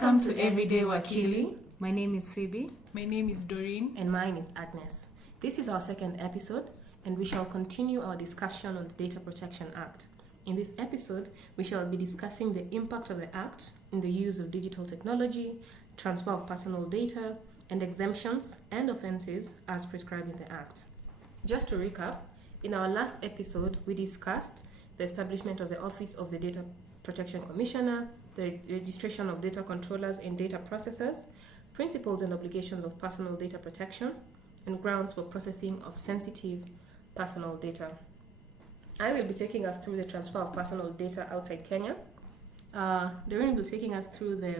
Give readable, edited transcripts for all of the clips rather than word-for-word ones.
Welcome to Everyday Wakili. My name is Phoebe. My name is Doreen. And mine is Agnes. This is our second episode, and we shall continue our discussion on the Data Protection Act. In this episode, we shall be discussing the impact of the Act in the use of digital technology, transfer of personal data, and exemptions and offences as prescribed in the Act. Just to recap, in our last episode, we discussed the establishment of the Office of the Data Protection Commissioner, the registration of data controllers and data processors, principles and obligations of personal data protection, and grounds for processing of sensitive personal data. I will be taking us through the transfer of personal data outside Kenya. Doreen will be taking us through the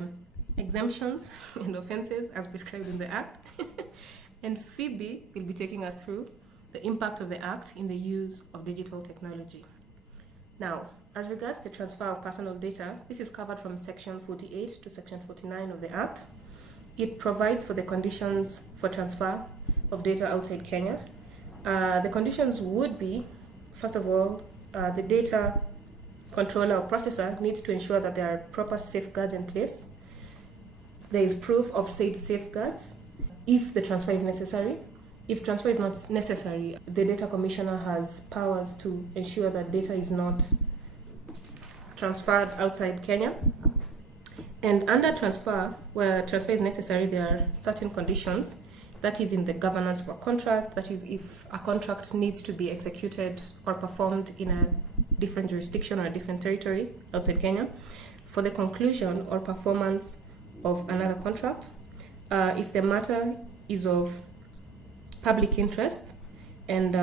exemptions and offences as prescribed in the Act. And Phoebe will be taking us through the impact of the Act in the use of digital technology. Now, as regards the transfer of personal data, this is covered from Section 48 to Section 49 of the Act. It provides for the conditions for transfer of data outside Kenya. The conditions would be, first of all, the data controller or processor needs to ensure that there are proper safeguards in place. There is proof of said safeguards if the transfer is necessary. If transfer is not necessary, the data commissioner has powers to ensure that data is not transferred outside Kenya. And under transfer, where transfer is necessary, there are certain conditions. That is in the governance of a contract. That is if a contract needs to be executed or performed in a different jurisdiction or a different territory outside Kenya. For the conclusion or performance of another contract. If the matter is of public interest and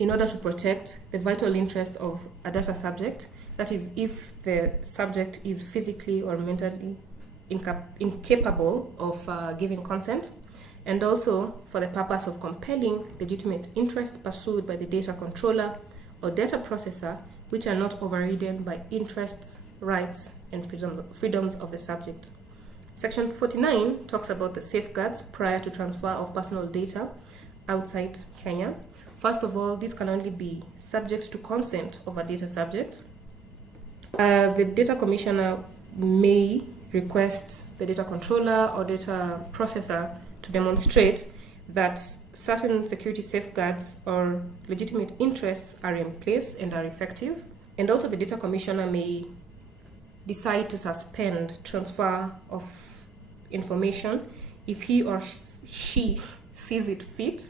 in order to protect the vital interest of a data subject, that is if the subject is physically or mentally incapable of giving consent, and also for the purpose of compelling legitimate interests pursued by the data controller or data processor which are not overridden by interests, rights, and freedoms of the subject. Section 49 talks about the safeguards prior to transfer of personal data outside Kenya. First of all, this can only be subject to consent of a data subject. The data commissioner may request the data controller or data processor to demonstrate that certain security safeguards or legitimate interests are in place and are effective. And also the data commissioner may decide to suspend transfer of information if he or she sees it fit,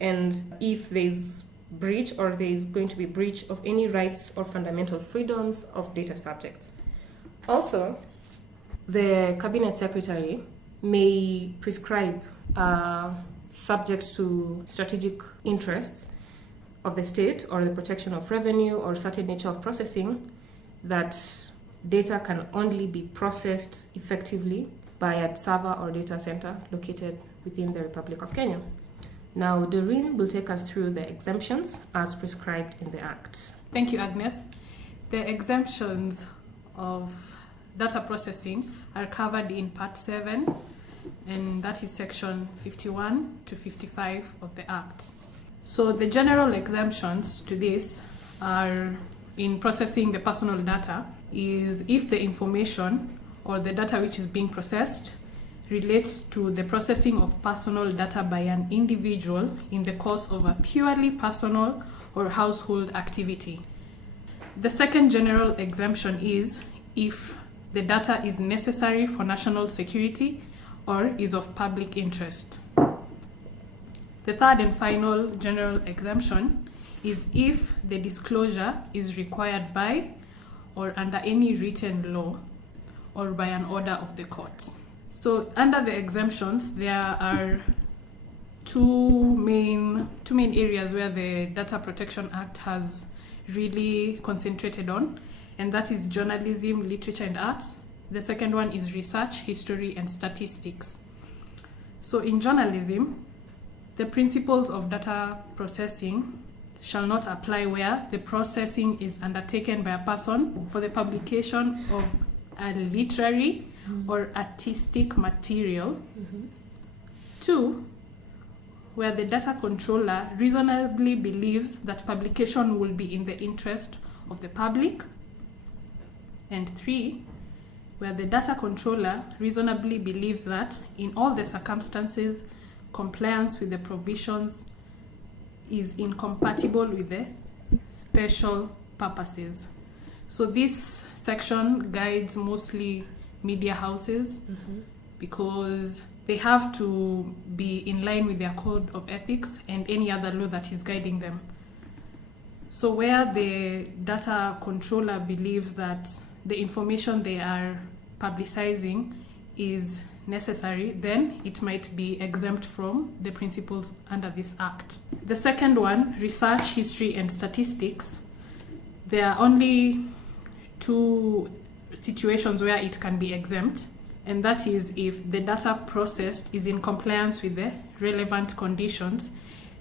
and if there is breach or there is going to be breach of any rights or fundamental freedoms of data subjects. Also, the cabinet secretary may prescribe subject to strategic interests of the state or the protection of revenue or certain nature of processing that data can only be processed effectively by a server or data center located within the Republic of Kenya. Now, Doreen will take us through the exemptions as prescribed in the Act. Thank you, Agnes. The exemptions of data processing are covered in Part 7, and that is Section 51 to 55 of the Act. So the general exemptions to this are in processing the personal data is if the information or the data which is being processed relates to the processing of personal data by an individual in the course of a purely personal or household activity. The second general exemption is if the data is necessary for national security or is of public interest. The third and final general exemption is if the disclosure is required by or under any written law or by an order of the court. So under the exemptions, there are two main areas where the Data Protection Act has really concentrated on, and that is journalism, literature, and arts. The second one is research, history, and statistics. So in journalism, the principles of data processing shall not apply where the processing is undertaken by a person for the publication of a literary or artistic material. 2, where the data controller reasonably believes that publication will be in the interest of the public. And 3, where the data controller reasonably believes that in all the circumstances, compliance with the provisions is incompatible with the special purposes. So this section guides mostly media houses because they have to be in line with their code of ethics and any other law that is guiding them. So where the data controller believes that the information they are publicizing is necessary, then it might be exempt from the principles under this act. The second one, research, history, and statistics. There are only two situations where it can be exempt, and that is if the data processed is in compliance with the relevant conditions.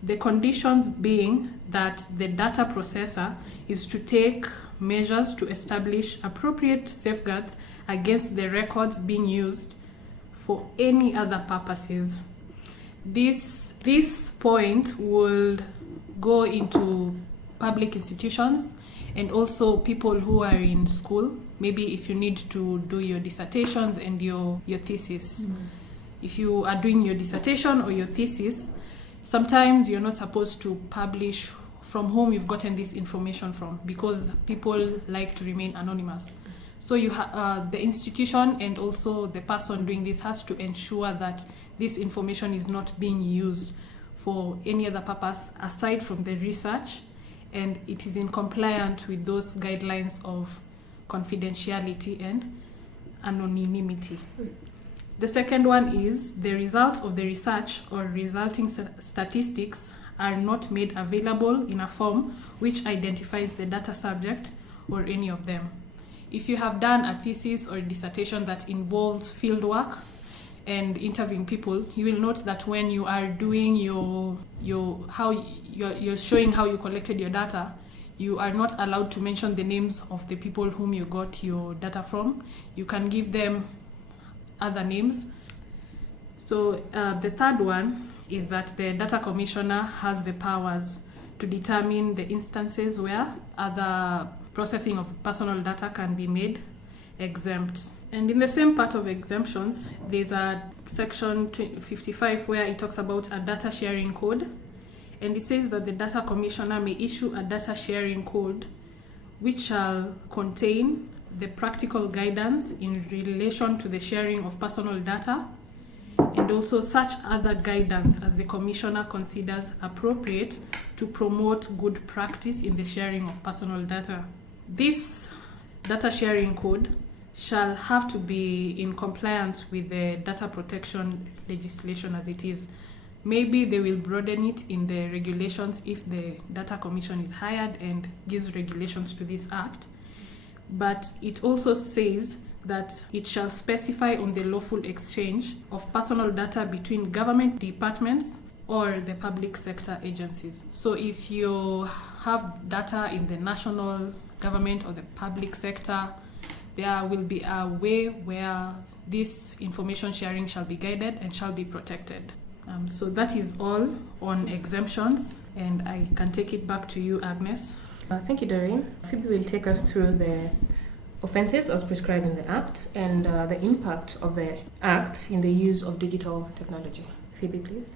The conditions being that the data processor is to take measures to establish appropriate safeguards against the records being used for any other purposes. This point would go into public institutions and also people who are in school. Maybe if you need to do your dissertations and your thesis. If you are doing your dissertation or your thesis, sometimes you're not supposed to publish from whom you've gotten this information from, because people like to remain anonymous. So the institution and also the person doing this has to ensure that this information is not being used for any other purpose aside from the research, and it is in compliance with those guidelines of confidentiality and anonymity. The second one is the results of the research or resulting statistics are not made available in a form which identifies the data subject or any of them. If you have done a thesis or a dissertation that involves field work and interviewing people, you will note that when you are doing you're showing how you collected your data, you are not allowed to mention the names of the people whom you got your data from. You can give them other names. So the third one is that the data commissioner has the powers to determine the instances where other processing of personal data can be made exempt. And in the same part of exemptions, there's a section 55 where it talks about a data sharing code. And it says that the data commissioner may issue a data sharing code which shall contain the practical guidance in relation to the sharing of personal data, and also such other guidance as the commissioner considers appropriate to promote good practice in the sharing of personal data. This data sharing code shall have to be in compliance with the data protection legislation as it is. Maybe they will broaden it in the regulations if the data commission is hired and gives regulations to this act. But it also says that it shall specify on the lawful exchange of personal data between government departments or the public sector agencies. So if you have data in the national government or the public sector, there will be a way where this information sharing shall be guided and shall be protected. So that is all on exemptions, and I can take it back to you, Agnes. Thank you, Doreen. Phoebe will take us through the offences as prescribed in the Act and the impact of the Act in the use of digital technology. Phoebe, please.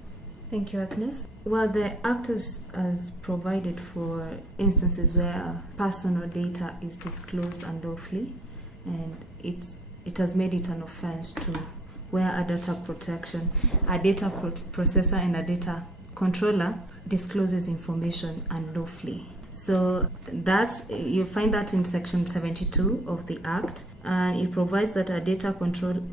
Thank you, Agnes. Well, the Act has provided for instances where personal data is disclosed unlawfully, and it has made it an offence to where a data processor and a data controller discloses information unlawfully. So you find that in section 72 of the Act, and it provides that a data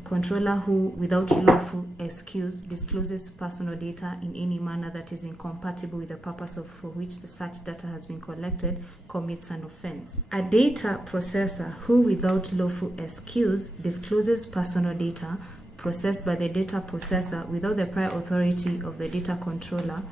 controller who, without lawful excuse, discloses personal data in any manner that is incompatible with the purpose for which such data has been collected commits an offence. A data processor who, without lawful excuse, discloses personal data processed by the data processor without the prior authority of the data controller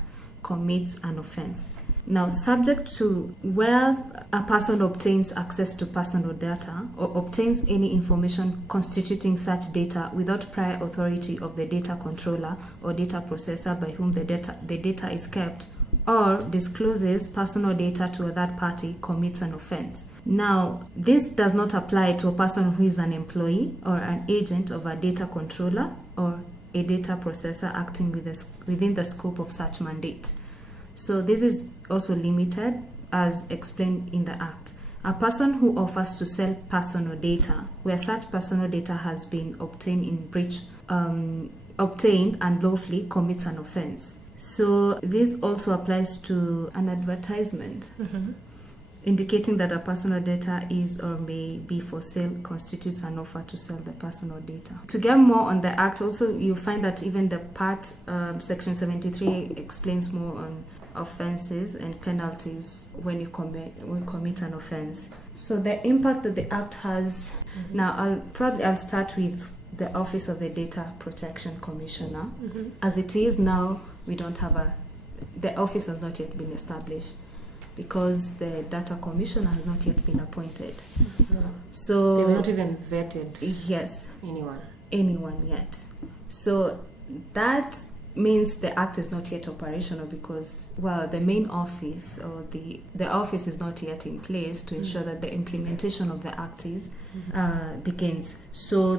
commits an offence. Now, subject to where a person obtains access to personal data or obtains any information constituting such data without prior authority of the data controller or data processor by whom the data is kept or discloses personal data to a third party commits an offense. Now, this does not apply to a person who is an employee or an agent of a data controller or a data processor acting within the scope of such mandate. So this is also limited as explained in the Act. A person who offers to sell personal data where such personal data has been obtained and lawfully commits an offense. So this also applies to an advertisement indicating that a personal data is or may be for sale constitutes an offer to sell the personal data. To get more on the Act, also you find that even the part section 73 explains more on offenses and penalties when you commit an offense. So the impact that the Act has, now I'll start with the Office of the Data Protection Commissioner. As it is now, we don't have the office has not yet been established because the Data Commissioner has not yet been appointed. So they've not even vetted anyone yet. So that means the Act is not yet operational because, well, the main office or the office is not yet in place to ensure that the implementation of the Act begins. So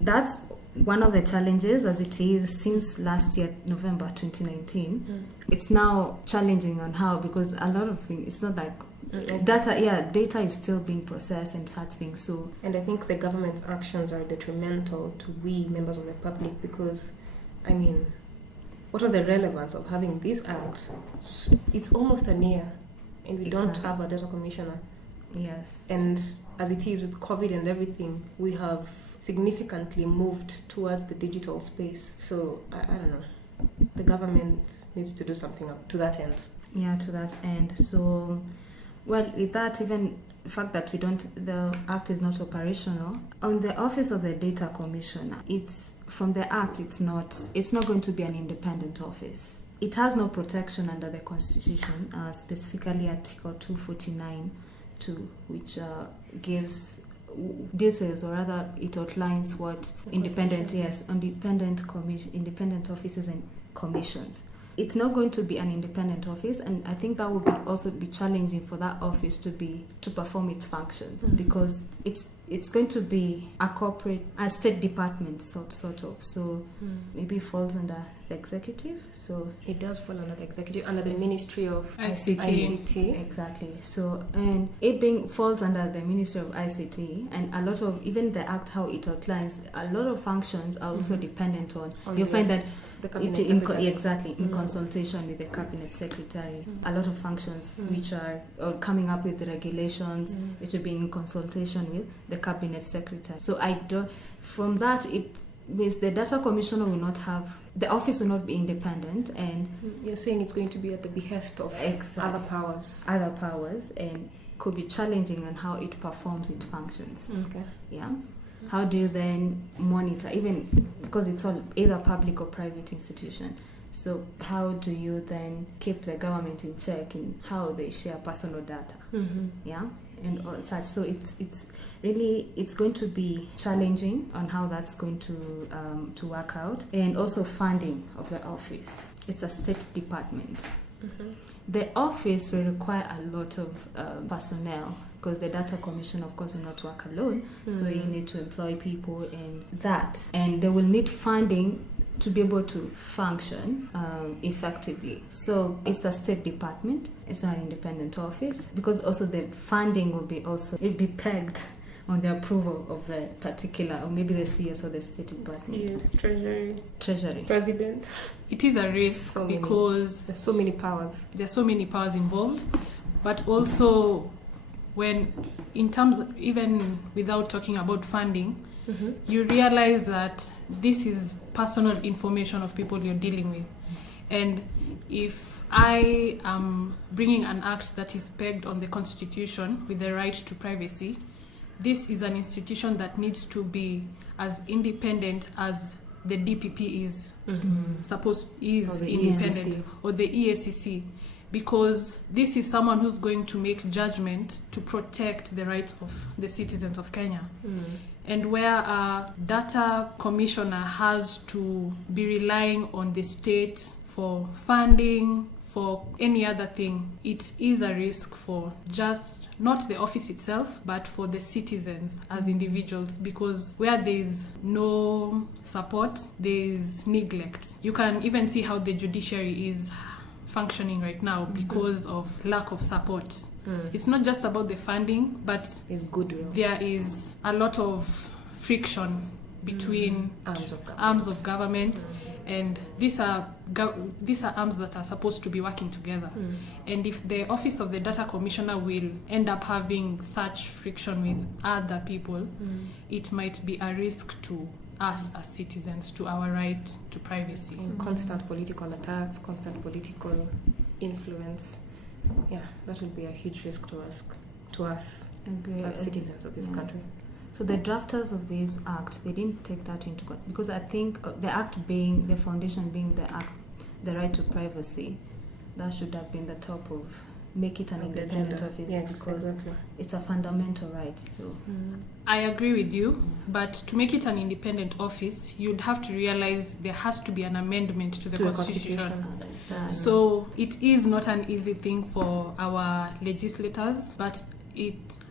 that's one of the challenges as it is since last year, November 2019. It's now challenging on how, because a lot of things, it's not like data is still being processed and such things. So, and I think the government's actions are detrimental to we members of the public because, I mean, what was the relevance of having this Act? It's almost a year and we don't have a data commissioner. Yes. And as it is with COVID and everything, we have significantly moved towards the digital space. So, I don't know. The government needs to do something up to that end. Yeah, to that end. So, well, with that, even the fact that the Act is not operational, on the Office of the Data Commissioner, from the Act, it's not going to be an independent office. It has no protection under the Constitution, specifically Article 249(2), which gives details, or rather, it outlines what independent offices and commissions. It's not going to be an independent office, and I think that would also be challenging for that office to perform its functions because it's going to be a state department sort of. So maybe it falls under the executive. So it does fall under the executive, under the Ministry of ICT. Exactly. So and it falls under the Ministry of ICT, and a lot of even the Act how it outlines a lot of functions are also dependent on. You'll find that. The Cabinet Secretary. In consultation with the Cabinet Secretary. A lot of functions which are coming up with the regulations, which will be in consultation with the Cabinet Secretary. So from that, it means the Data Commissioner will not have, the office will not be independent, and you're saying it's going to be at the behest of other powers. Other powers, and could be challenging on how it performs its functions. Okay. Yeah. How do you then monitor, even because it's all either public or private institution? So how do you then keep the government in check in how they share personal data? Yeah, and all such. So it's going to be challenging on how that's going to work out, and also funding of the office. It's a state department. The office will require a lot of personnel because the Data Commission, of course, will not work alone. So you need to employ people in that. And they will need funding to be able to function effectively. So it's the State Department. It's not an independent office because also the funding will be pegged on the approval of the particular, or maybe the CS or the State Department. Yes, Treasury. President. It is a risk because there's so many powers. There are so many powers involved, but also when, in terms of, even without talking about funding, you realize that this is personal information of people you're dealing with. And if I am bringing an act that is pegged on the Constitution with the right to privacy, this is an institution that needs to be as independent as the DPP is independent, or the EACC, because this is someone who's going to make judgment to protect the rights of the citizens of Kenya. And where a data commissioner has to be relying on the state for funding, for any other thing, it is a risk for just not the office itself, but for the citizens as individuals, because where there's no support, there's neglect. You can even see how the judiciary is functioning right now because of lack of support. It's not just about the funding, but There's goodwill. there is a lot of friction between arms of government, and these are arms that are supposed to be working together. And if the office of the data commissioner will end up having such friction with other people, it might be a risk to us as citizens, to our right to privacy. And constant political attacks, constant political influence. Yeah, that would be a huge risk to us as citizens of this country. So the drafters of this act, they didn't take that into account, because I think the act being the foundation, being the right to privacy, that should have been the top of make it an independent office, because it's a fundamental right. So I agree with you, but to make it an independent office, you'd have to realize there has to be an amendment to the Constitution. So it is not an easy thing for our legislators, but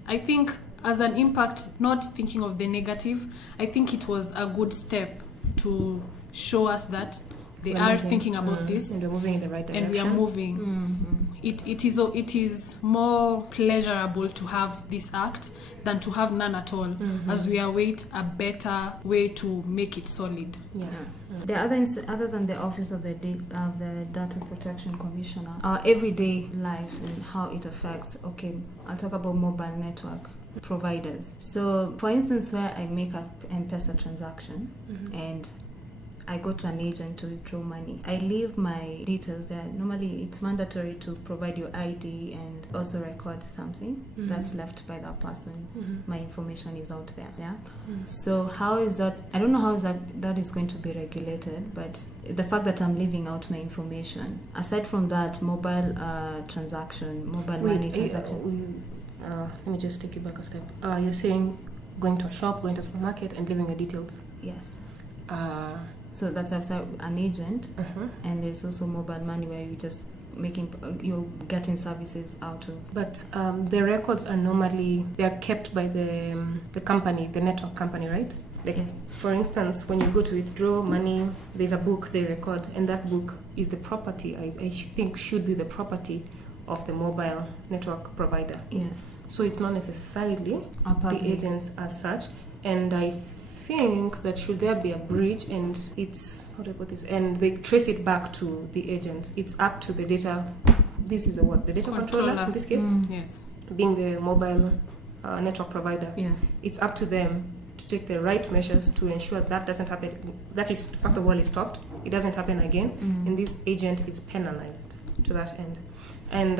I think as an impact, not thinking of the negative, I think it was a good step to show us that they are thinking about this, and we're moving in the right direction. And we are moving. It is more pleasurable to have this act than to have none at all, as we await a better way to make it solid. The other than the office of the Data Protection Commissioner, our everyday life and how it affects. Okay, I'll talk about mobile network providers. So, for instance, where I make an M-Pesa transaction and I go to an agent to withdraw money, I leave my details there. Normally, it's mandatory to provide your ID and also record something that's left by that person. My information is out there. So how is that? I don't know how is that is going to be regulated, but the fact that I'm leaving out my information. Aside from that, mobile money transaction. Let me just take you back a step. You're saying going to a shop, going to a supermarket, and leaving your details. Yes. So that's an agent, and there's also mobile money where you just you're getting services out of. But the records are normally they're kept by the company, the network company, right? Like, yes. For instance, when you go to withdraw money, there's a book they record, and that book is the property. I think should be the property of the mobile network provider. Yes. So it's not necessarily the agents as such, and I think that should there be a breach and it's how do I put this, and they trace it back to the agent, it's up to the data. This is the data controller in this case. Yes. Being the mobile network provider. Yeah. It's up to them to take the right measures to ensure that doesn't happen. That is, first of all, is stopped. It doesn't happen again, and this agent is penalized to that end. And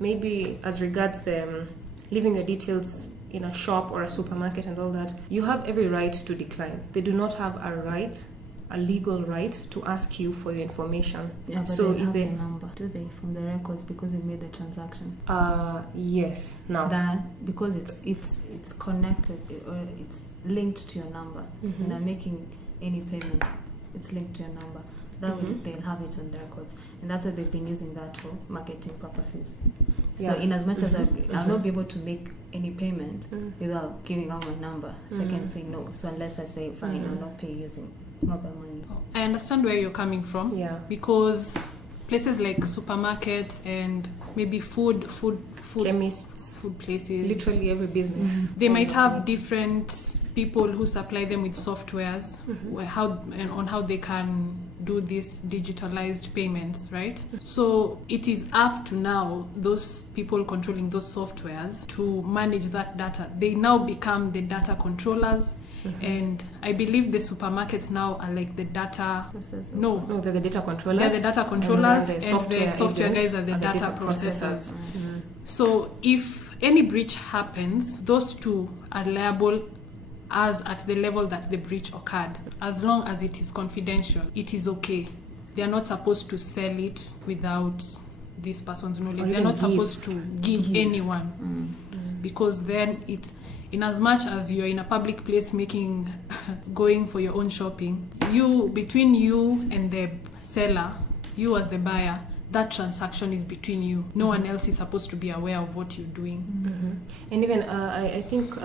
maybe as regards the leaving your details in a shop or a supermarket and all that, you have every right to decline. They do not have a legal right to ask you for your information. Yeah, but so they if have the number, do they, from the records, because you made the transaction? Yes. Now that because it's connected or it's linked to your number. When I'm making any payment, it's linked to your number. That way they'll have it on the records, and that's what they've been using that for, marketing purposes. So in as much as I'll not be able to make any payment without giving out my number, so I can say no. So unless I say fine, I'll not pay using mobile money. I understand where you're coming from. Yeah. Because places like supermarkets and maybe food chemists, food places, literally every business, they might have different people who supply them with softwares on how they can do these digitalized payments, right? So it is up to now those people controlling those softwares to manage that data. They now become the data controllers, and I believe the supermarkets now are like the data Processor. No, they're the data controllers. They're the data controllers, and the software guys are the data processors. So if any breach happens, those two are liable as at the level that the breach occurred. As long as it is confidential, it is okay. They are not supposed to sell it without this person's knowledge. They are not supposed to give anyone, because then it's, in as much as you're in a public place going for your own shopping, between you and the seller, you as the buyer, that transaction is between you. No one else is supposed to be aware of what you're doing. And even I think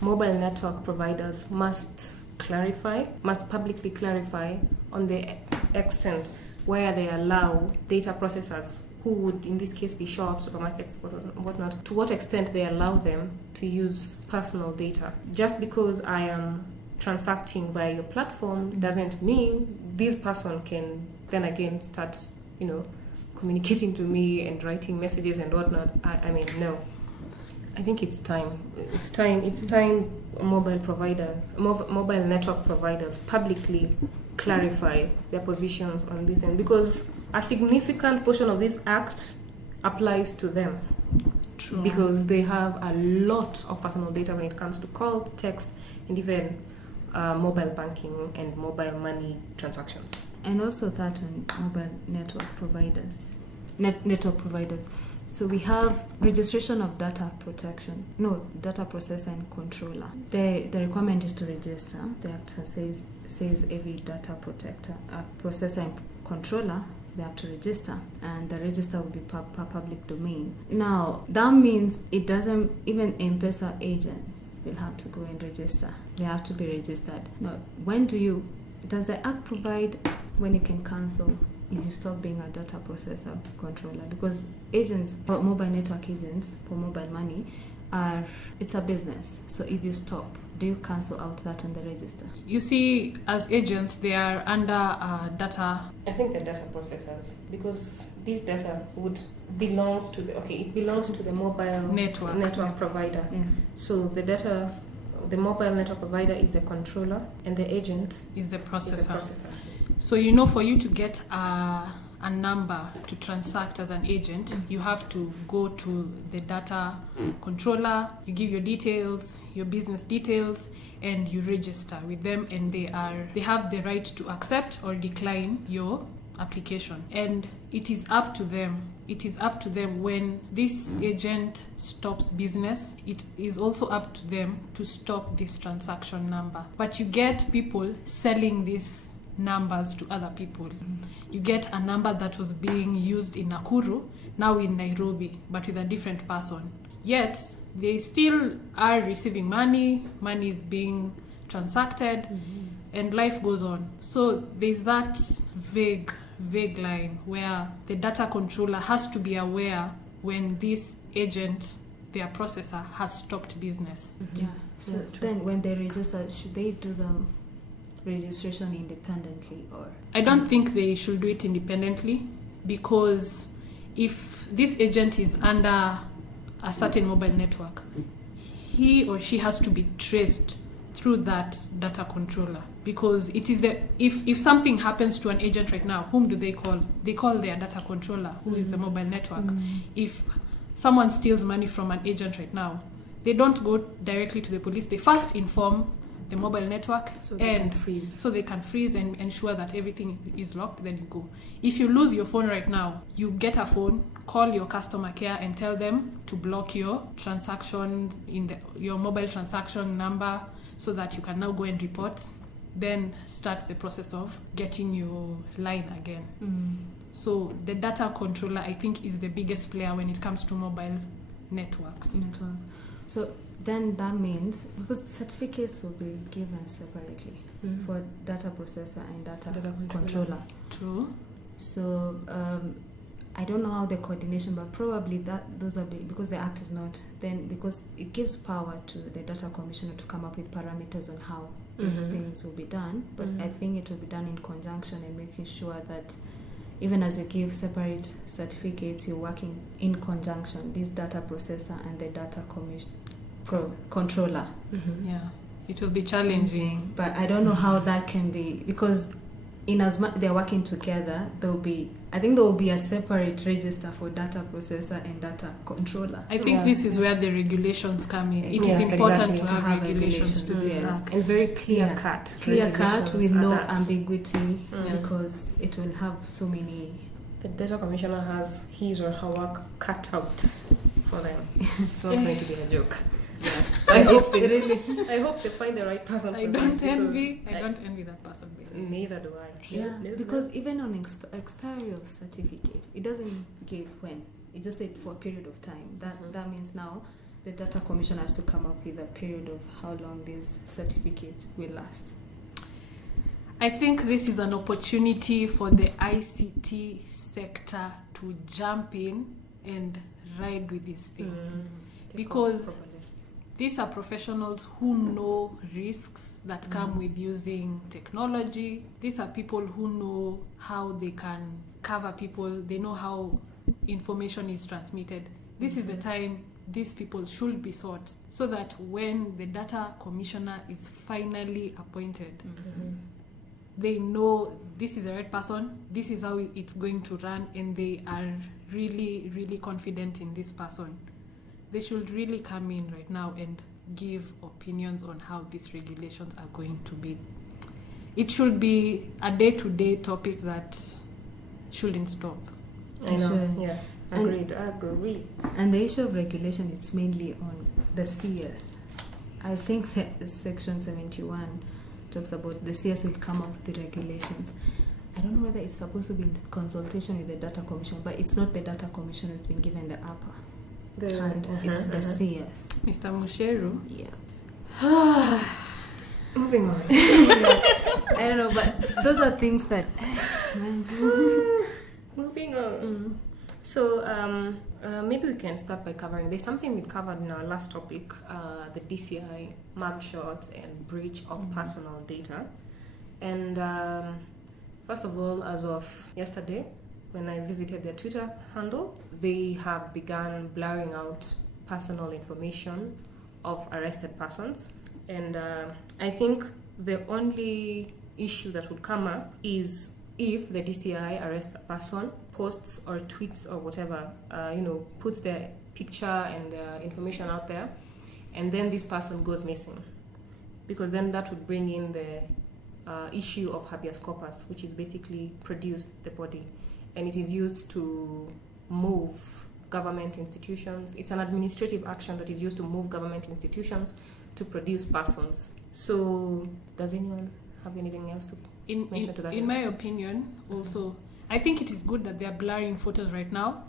mobile network providers must publicly clarify on the extent where they allow data processors, who would in this case be shops, supermarkets, whatnot, to what extent they allow them to use personal data. Just because I am transacting via your platform doesn't mean this person can then again start, communicating to me and writing messages and whatnot. I mean, no. I think it's time. It's time mobile network providers publicly clarify their positions on this end, because a significant portion of this act applies to them. True. Because they have a lot of personal data when it comes to call, text, and even mobile banking and mobile money transactions. And also that on mobile network providers. Network providers. So we have registration of data processor and controller. The requirement is to register. The Act says every data processor and controller, they have to register, and the register will be public domain. Now that means it doesn't, even M-Pesa agents will have to go and register. They have to be registered. Now, does the Act provide when you can cancel if you stop being a data processor controller? Because agents, or mobile network agents for mobile money, it's a business. So if you stop, do you cancel out that on the register? You see, as agents, they are under data. I think the data processors, because this data belongs to the mobile network provider. Yeah. So the mobile network provider is the controller, and the agent is the processor. So for you to get a number to transact as an agent, you have to go to the data controller, you give your details, your business details, and you register with them, and they have the right to accept or decline your application. And it is up to them. It is up to them when this agent stops business. It is also up to them to stop this transaction number. But you get people selling these numbers to other people. You get a number that was being used in Nakuru, now in Nairobi, but with a different person. Yet, they still are receiving money is being transacted, and life goes on. So there's that vague line where the data controller has to be aware when this agent, their processor, has stopped business. Yeah. So then when they register, should they do the registration independently, or? I don't think they should do it independently, because if this agent is under a certain mobile network, he or she has to be traced through that data controller, because it is if something happens to an agent right now, whom do they call? They call their data controller, who is the mobile network. If someone steals money from an agent right now, they don't go directly to the police. They first inform the mobile network, so they can freeze and ensure that everything is locked. Then you go. If you lose your phone right now, you get a phone, call your customer care and tell them to block your transactions your mobile transaction number, so that you can now go and report, then start the process of getting your line again. So the data controller, I think, is the biggest player when it comes to mobile networks. So then that means, because certificates will be given separately for data processor and data controller. True. So I don't know how the coordination, but probably those are because the Act is not, then because it gives power to the data commissioner to come up with parameters on how these things will be done. But I think it will be done in conjunction and making sure that even as you give separate certificates, you're working in conjunction, this data processor and the data controller. Yeah, it will be challenging. But I don't know how that can be, because in as much they're working together, there will be a separate register for data processor and data controller. I think this is where the regulations come in. It is important to have regulations to this Act. And very clear-cut. Clear-cut with no ambiguity, because it will have so many. The data commissioner has his or her work cut out for them. It's not going to be a joke. I hope It's really I hope they find the right person. I for don't this envy. because I don't envy that person. Baby. Neither do I. yeah, No. because even on expiry of certificate, it doesn't give when. It just said for a period of time. That means now the data commission has to come up with a period of how long this certificate will last. I think this is an opportunity for the ICT sector to jump in and ride with this thing. Because these are professionals who know risks that come with using technology. These are people who know how they can cover people. They know how information is transmitted. This is the time these people should be sought, so that when the data commissioner is finally appointed, they know this is the right person, this is how it's going to run, and they are really, really confident in this person. They should really come in right now and give opinions on how these regulations are going to be. It should be a day-to-day topic that shouldn't stop. I know. Sure. Yes. And- Agreed. And the issue of regulation, it's mainly on the CS. I think that Section 71 talks about the CS will come up with the regulations. I don't know whether it's supposed to be in consultation with the data commission, but it's not the data commission that's been given the upper hand. It's the CS. Mr. Musheru, Yeah. Moving on. I don't know, but those are things that. Moving on. So maybe we can start by covering. There's something we covered in our last topic, the DCI mugshots and breach of personal data. And first of all, as of yesterday, when I visited their Twitter handle, they have begun blurring out personal information of arrested persons. And I think the only issue that would come up is if the DCI arrests a person, posts or tweets or whatever, puts their picture and their information out there, and then this person goes missing. Because then that would bring in the issue of habeas corpus, which is basically produce the body. And it is used to move government institutions. It's an administrative action that is used to move government institutions to produce persons. So does anyone have anything else to mention to that? In my opinion, also, I think it is good that they are blurring photos right now.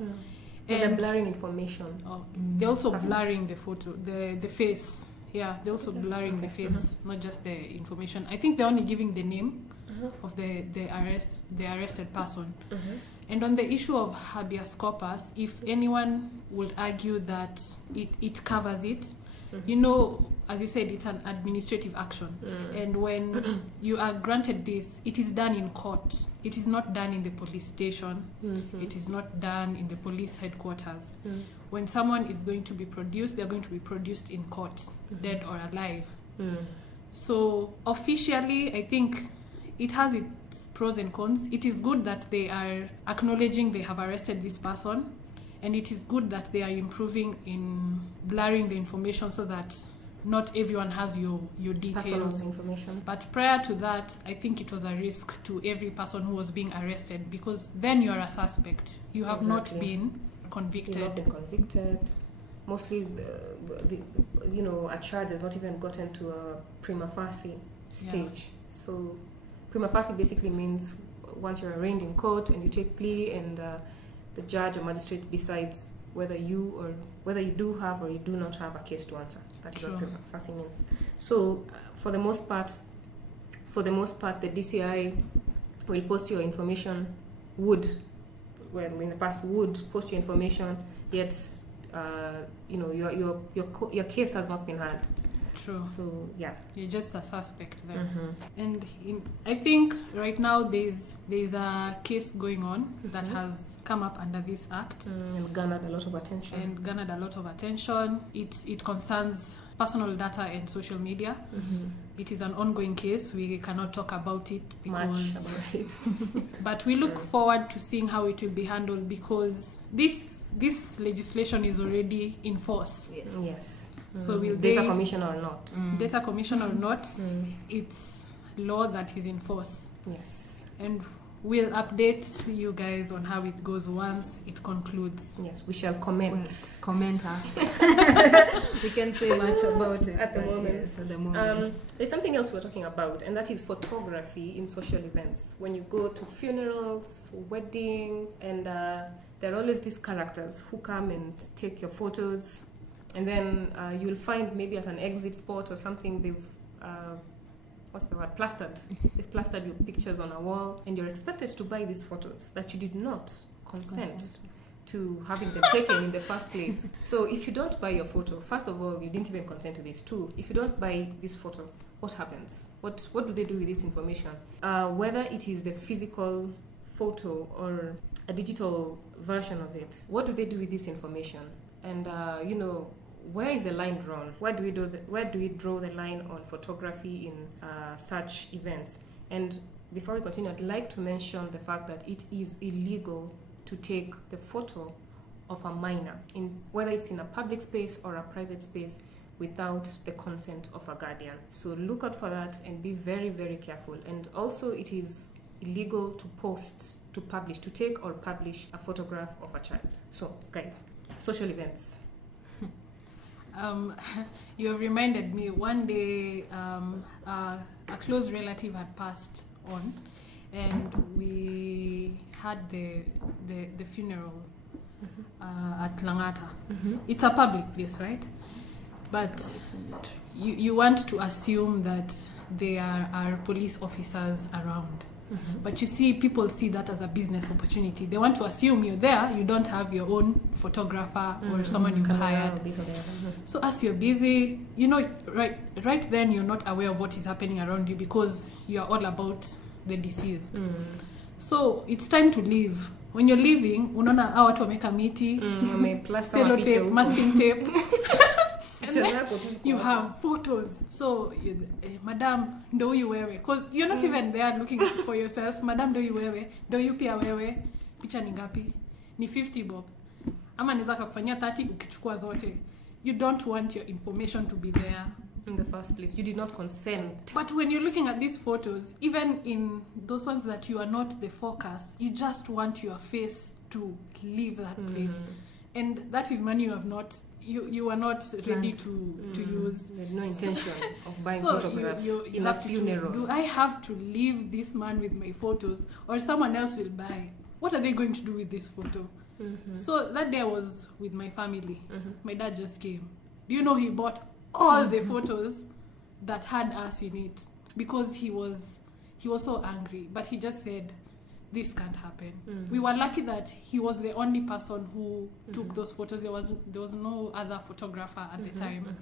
And they're blurring information. They're also blurring the photo, the face. Yeah, they're also blurring the face, not just the information. I think they're only giving the name of the arrested person. And on the issue of habeas corpus, if anyone would argue that it covers it, as you said, it's an administrative action. And when you are granted this, it is done in court. It is not done in the police station. It is not done in the police headquarters. When someone is going to be produced, they're going to be produced in court, dead or alive. So officially, I think it has its pros and cons. It is good that they are acknowledging they have arrested this person. And it is good that they are improving in blurring the information so that not everyone has your details. Personal information. But prior to that, I think it was a risk to every person who was being arrested, because then you are a suspect. You have not been convicted. You've not been convicted. Mostly, a charge has not even gotten to a prima facie stage. So prima facie basically means once you're arraigned in court and you take plea and the judge or magistrate decides whether you do have or you do not have a case to answer. That is what prima facie means. So for the most part, the DCI will post your information. Would post your information, yet your case has not been heard. True. So yeah, you're just a suspect there. And I think right now there's a case going on that has come up under this act and garnered a lot of attention. It concerns personal data and social media. It is an ongoing case. We cannot talk about it much about it. But we look forward to seeing how it will be handled, because this legislation is already in force. Yes. So will data commission or not? Data commission or not, it's law that is in force. Yes. And We'll update you guys on how it goes once it concludes. Yes, we shall comment. Well, comment after. We can't say much about it At the moment. Yes, at the moment. There's something else we're talking about, and that is photography in social events. When you go to funerals, weddings, and there are always these characters who come and take your photos, and then you'll find maybe at an exit spot or something they've plastered. They've plastered your pictures on a wall, and you're expected to buy these photos that you did not consent to having them taken in the first place. So if you don't buy your photo, first of all, you didn't even consent to this. Two, if you don't buy this photo, what happens? What do they do with this information? Whether it is the physical photo or a digital version of it, what do they do with this information? And where is the line drawn? Where do we draw the line on photography in such events? And before we continue, I'd like to mention the fact that it is illegal to take the photo of a minor, whether it's in a public space or a private space, without the consent of a guardian. So look out for that and be very, very careful. And also, it is illegal to take or publish a photograph of a child. So, guys, social events. You have reminded me, one day a close relative had passed on, and we had the funeral at Langata. It's a public place, right? But you want to assume that there are police officers around. But you see, people see that as a business opportunity. They want to assume you're there, you don't have your own photographer or someone you've hired. So as you're busy, right then you're not aware of what is happening around you because you're all about the deceased. So it's time to leave. When you're leaving, unaona watu wameka miti, sellotape, masking tape. And then you have photos. So, Madam, ndo huyu wewe. Because you're not even there looking for yourself. Madam, ndo huyu wewe. Ndo huyu pia wewe. Picha ni ngapi? Ni 50 bob. Ama neza kakufanyia 30 ukichukua zote. You don't want your information to be there. In the first place. You did not consent. But when you're looking at these photos, even in those ones that you are not the focus, you just want your face to leave that place. And that is money you have not... You are not ready to use. There's no intention of buying photographs in a funeral. Do I have to leave this man with my photos, or someone else will buy? What are they going to do with this photo? So that day I was with my family. My dad just came. Do you know he bought all the photos that had us in it because he was so angry. But he just said, this can't happen. We were lucky that he was the only person who took those photos. There was no other photographer at the time.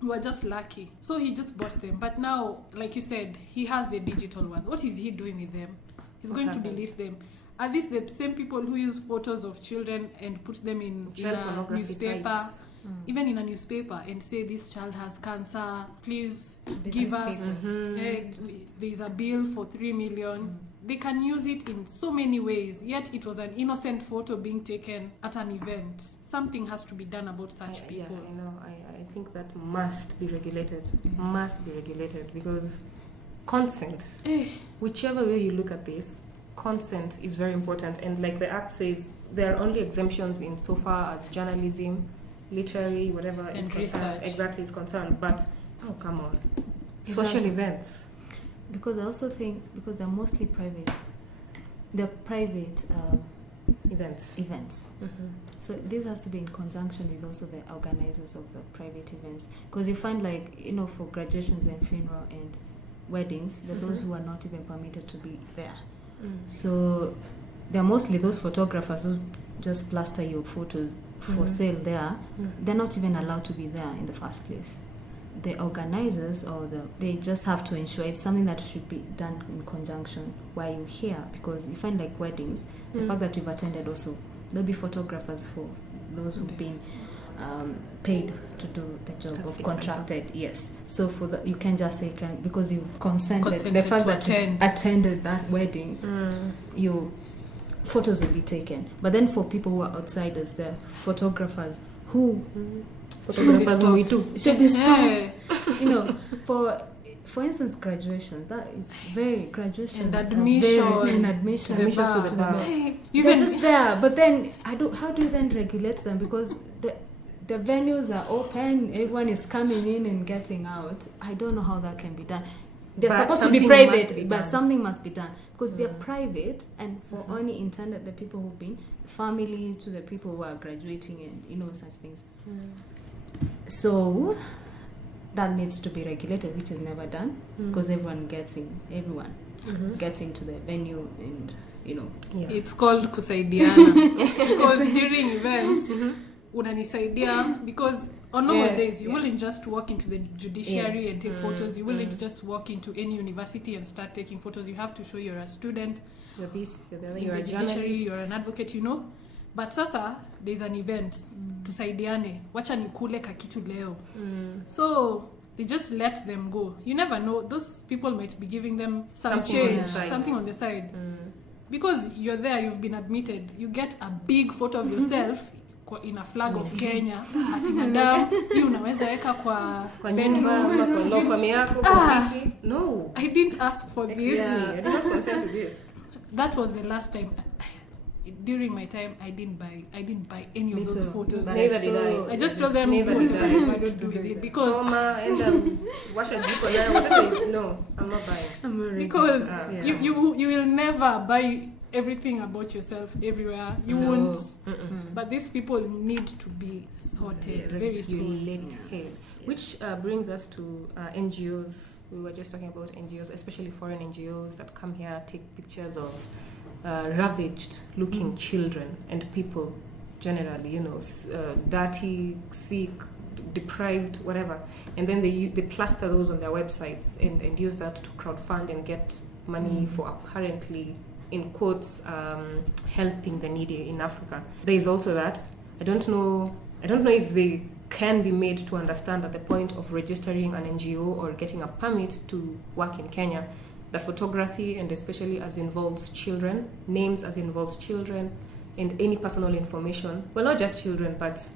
We were just lucky. So he just bought them. But now, like you said, he has the digital ones. What is he doing with them? He's going to delete them. Are these the same people who use photos of children and put them in a newspaper? Even in a newspaper, and say this child has cancer, please give us, there's a bill for 3 million. They can use it in so many ways, yet it was an innocent photo being taken at an event. Something has to be done about such people. I think that must be regulated. Must be regulated because consent, whichever way you look at this, consent is very important. And like the Act says, there are only exemptions in so far as journalism, literary, whatever is concerned. Exactly, is concerned. But, come on. Social events. Because I also think, because they're mostly private. They're private events. So this has to be in conjunction with also the organizers of the private events. Because you find for graduations and funeral and weddings, there are those who are not even permitted to be there. So they're mostly those photographers who just plaster your photos for sale there. They're not even allowed to be there in the first place. The organizers they just have to ensure it's something that should be done in conjunction while you're here, because you find like weddings, the fact that you've attended also, there'll be photographers for those who've been paid to do the job of contracted. Yes. So you can just say because you've consented the fact that you attended that wedding, your photos will be taken. But then for people who are outsiders, the photographers who should be stopped. For for instance, graduation. That is very graduation And admission. And admission. Admissions to To the the bar. bar. Hey, They're just there, but then how do you then regulate them? Because the venues are open, everyone is coming in and getting out. I don't know how that can be done. They're But supposed to be something must private, be but done. something must be done because they're private, and for Mhm. only intended the people who've been family to the people who are graduating and such things. So that needs to be regulated, which is never done because everyone gets into the venue and Yeah. It's called kusaidiana because during events unanisaidia because on normal Yes, days you yeah. wouldn't just walk into the judiciary Yes. and take photos. You wouldn't just walk into any university and start taking photos. You have to show you're a student You're this, you're the other, in you're the a judiciary, journalist. you're an advocate, but sasa there's an event tusaidiane, wacha nikule kakitu leo. So they just let them go. You never know, those people might be giving them some Something on the change, side. something on the side. Because you're there, you've been admitted, you get a big photo of yourself in a flag of Kenya. Ati madam, hii unaweza weka kwa Kwa nyumba, ama kwa law firm yako, kwa ofisi. No. I didn't ask for this. Yeah, I did not consent to this. That was the last time. During my time, I didn't buy any Me of those too. photos. But Neither did I. I just told them Neither do did whatever I. you want to do with it because Choma, and wash a jiko now, whatever. No, I'm not buying. because Yeah. you will never buy everything about yourself everywhere. You No. won't. Mm-mm. But these people need to be sorted very soon. Regulated. Which brings us to NGOs. We were just talking about NGOs, especially foreign NGOs that come here, take pictures of ravaged looking children and people generally, dirty, sick, deprived, whatever. And then they plaster those on their websites and use that to crowdfund and get money for apparently, in quotes, helping the needy in Africa. There is also that. I don't know if they can be made to understand that the point of registering an NGO or getting a permit to work in Kenya, that photography, and especially as involves children, names as involves children, and any personal information, well, not just children, but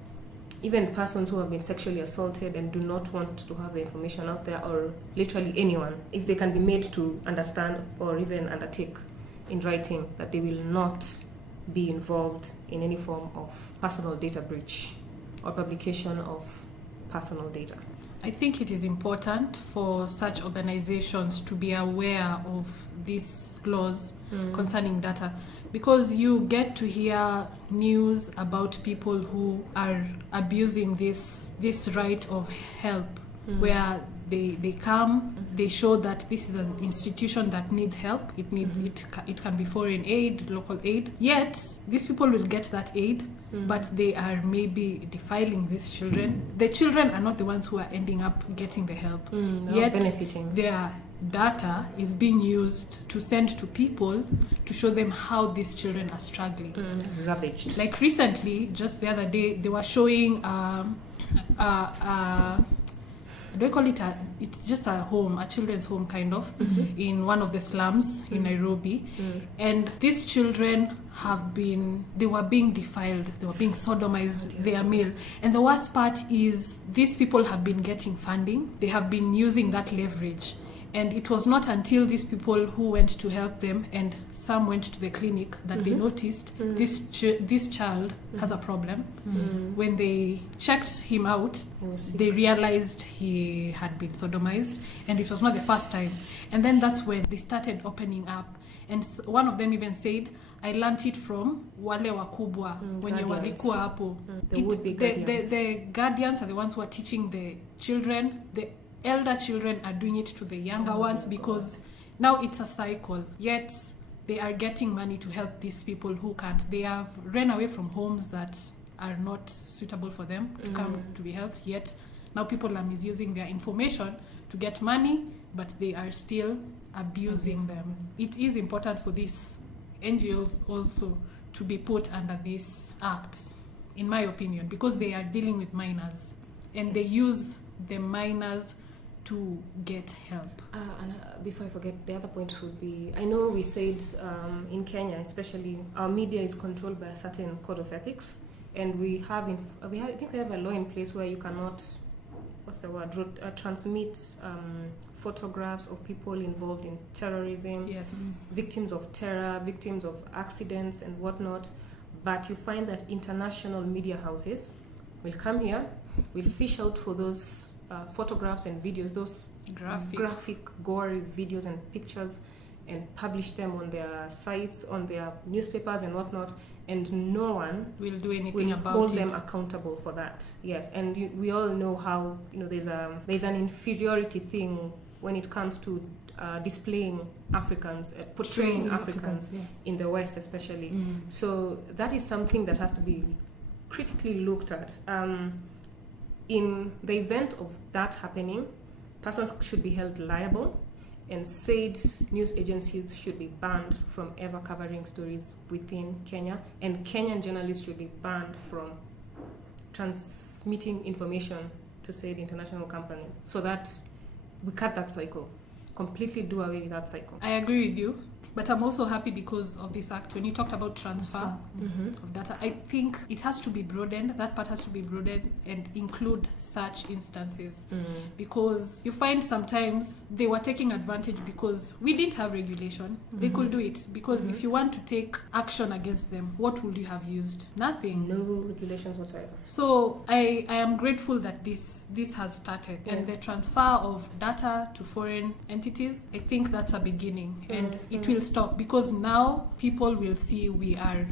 even persons who have been sexually assaulted and do not want to have the information out there, or literally anyone, if they can be made to understand or even undertake in writing that they will not be involved in any form of personal data breach or publication of personal data. I think it is important for such organizations to be aware of these laws concerning data, because you get to hear news about people who are abusing this right of help, where they come, they show that this is an institution that needs help. It can be foreign aid, local aid. Yet these people will get that aid, but they are maybe defiling these children. The children are not the ones who are ending up getting the help. Yet benefiting. Their data is being used to send to people to show them how these children are struggling. Ravaged. Like recently, just the other day, they were showing do I call it it's just a home, a children's home kind of, in one of the slums in Nairobi. And these children they were being defiled, they were being sodomized, they are male. And the worst part is these people have been getting funding, they have been using that leverage. And it was not until these people who went to help them, and some went to the clinic, that they noticed this child has a problem. When they checked him out, they realized he had been sodomized, and it was not the first time. And then that's when they started opening up. And one of them even said, I learned it from wale wakubwa wenye walikuwa hapo. The would-be guardians. The guardians are the ones who are teaching the children. The elder children are doing it to the younger ones, because now it's a cycle. Yet they are getting money to help these people who can't. They have run away from homes that are not suitable for them to come to be helped. Yet now people are misusing their information to get money, but they are still abusing them. It is important for these NGOs also to be put under this act, in my opinion, because they are dealing with minors, and they use the minors to get help. And before I forget, the other point would be, I know we said in Kenya especially, our media is controlled by a certain code of ethics, and I think we have a law in place where you cannot transmit photographs of people involved in terrorism, Yes. victims of terror, victims of accidents and whatnot. But you find that international media houses will come here, will fish out for those photographs and videos, those graphic, gory videos and pictures, and publish them on their sites, on their newspapers and whatnot, and no one Will do anything will about hold it. them accountable for that. Yes, and we all know how there's an inferiority thing when it comes to displaying Africans, portraying Africans in the West especially. So that is something that has to be critically looked at. In the event of that happening, persons should be held liable, and said news agencies should be banned from ever covering stories within Kenya, and Kenyan journalists should be banned from transmitting information to said international companies, so that we cut that cycle, completely do away with that cycle. I agree with you, but I'm also happy because of this act. When you talked about transfer of data, I think it has to be broadened. That part has to be broadened and include such instances, because you find sometimes they were taking advantage because we didn't have regulation. They could do it because if you want to take action against them, what would you have used? Nothing. No regulations whatsoever. So I am grateful that this has started, and the transfer of data to foreign entities, I think that's a beginning, and it will stop, because now people will see we are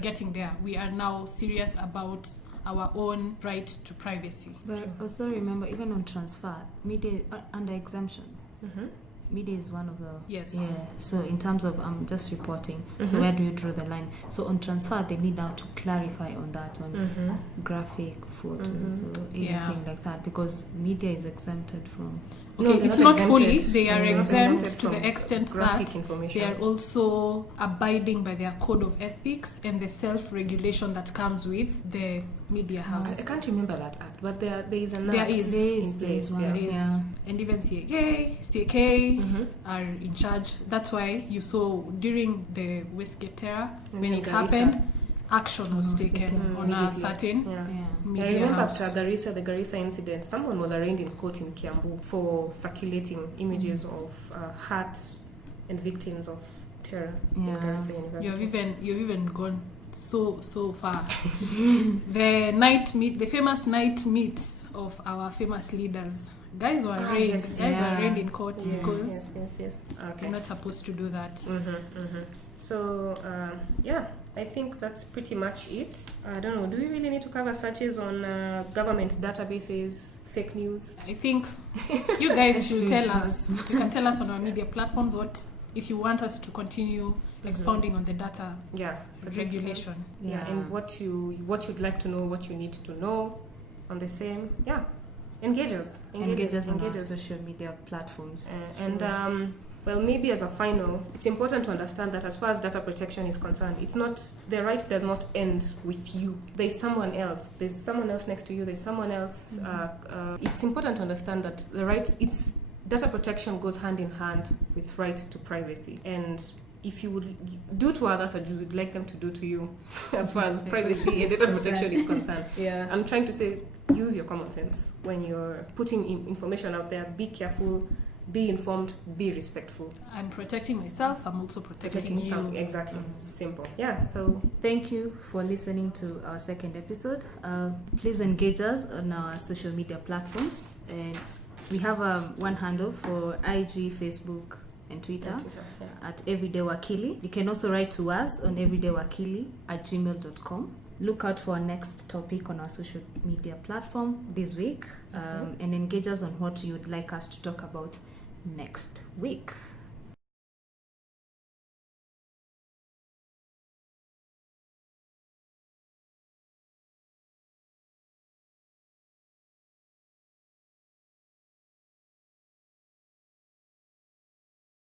getting there. We are now serious about our own right to privacy. But also remember, even on transfer, media under exemption. Media is one of the... Yes. Yeah. So in terms of just reporting, so where do you draw the line? So on transfer, they need now to clarify on that, on graphic, photos, or anything like that, because media is exempted from... Okay, it's not fully. They are exempt exempted to the from extent graphic that information. they are also abiding by their code of ethics and the self-regulation that comes with the media house. I can't remember that act, but there is an act There is. in place. one. There is. Yeah. And even CAK are in charge. That's why you saw during the Westgate terror, when it happened, action was taken on a certain I media remember house. after the Garissa incident, someone was arraigned in court in Kiambu for circulating images of hurt and victims of terror in Garissa University. You've even gone so far. The famous night meets of our famous leaders. Guys were arraigned. Were arraigned in court because Yes. Okay. you're not supposed to do that. So I think that's pretty much it. I don't know. Do we really need to cover searches on government databases, fake news? I think you guys should tell us. You can tell us on our media platforms what, if you want us to continue expounding on the data regulation. And what you'd like to know, what you need to know on the same. Engage us on our social media platforms. Well, maybe as a final, it's important to understand that as far as data protection is concerned, it's not, the right does not end with you. There's someone else. There's someone else next to you. There's someone else. It's important to understand that data protection goes hand in hand with right to privacy. And if you would do to others as you would like them to do to you, as far as privacy and data protection is concerned. I'm trying to say, use your common sense when you're putting information out there. Be careful, be informed, be respectful. I'm protecting myself, I'm also protecting you. Exactly. Simple. So thank you for listening to our second episode. Please engage us on our social media platforms, and we have one handle for IG, Facebook and Twitter at Everyday Wakili. You can also write to us on everydaywakili@gmail.com. Look out for our next topic on our social media platform this week, and engage us on what you would like us to talk about next week.